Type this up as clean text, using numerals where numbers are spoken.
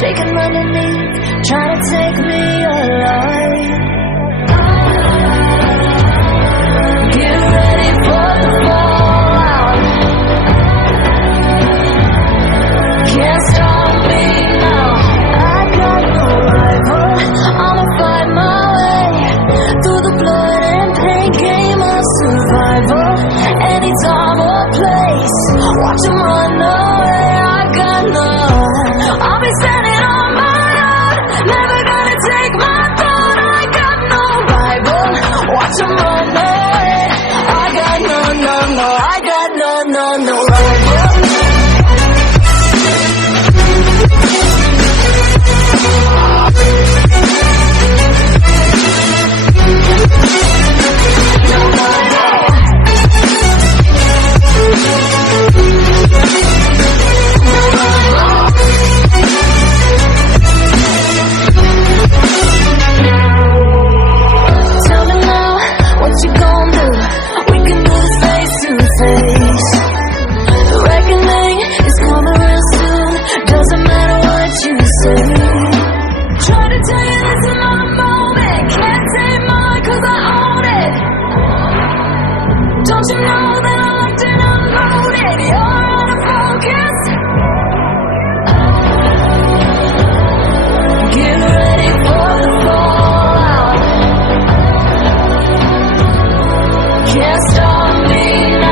shaking underneath, trying to take me alive. Get ready for the fallout. Can't stop me now. I got no rival. I'ma fight my way through the blood and pain game of survival. Any time or place, watch 'em run away. I got none. I'll be standing on my own, never gonna take my throne. I got no rival. Watch 'em run away. I got no, no, no. I got no, no, no rival. Tell me now, what you gon' do? We can do this face to face.